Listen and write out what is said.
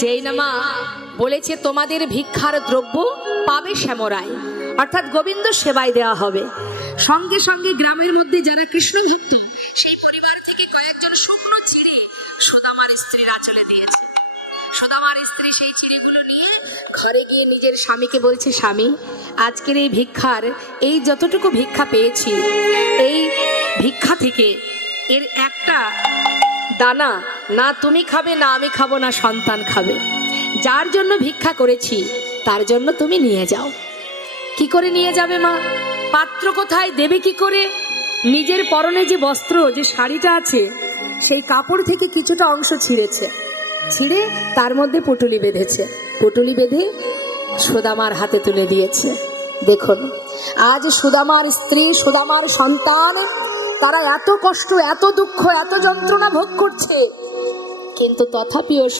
যেই না মা বলেছে তোমাদের ভিক্ষার দ্রব্য পাবে শ্যামরায়, অর্থাৎ গোবিন্দ সেবায় দেওয়া হবে। সঙ্গে সঙ্গে গ্রামের মধ্যে যারা কৃষ্ণ ভক্ত সেই পরিবার থেকে কয়েকজন শুকনো চিড়ে সুদামার স্ত্রীর আঁচলে দিয়েছে। সুদামার স্ত্রী সেই চিড়েগুলো নিয়ে ঘরে গিয়ে নিজের স্বামীকে বলছে, স্বামী আজকের এই ভিক্ষার, এই যতটুকু ভিক্ষা পেয়েছি, এই ভিক্ষা থেকে এর একটা দানা না তুমি খাবে, না আমি খাবো, না সন্তান খাবে। যার জন্য ভিক্ষা করেছি তার জন্য তুমি নিয়ে যাও। কি করে নিয়ে যাবে মা? পাত্র কোথায়, দেবে কি করে? নিজের পরনে যে বস্ত্র, যে শাড়িটা আছে, সেই কাপড় থেকে কিছুটা অংশ ছিঁড়েছে, ছিঁড়ে তার মধ্যে পুটুলি বেঁধেছে, পুটুলি বেঁধে সুদামার হাতে তুলে দিয়েছে। দেখুন আজ সুদামার স্ত্রী, সুদামার সন্তান, তারা এত কষ্ট, এত দুঃখ, এত যন্ত্রণা ভোগ করছে, কিন্তু তথাপিও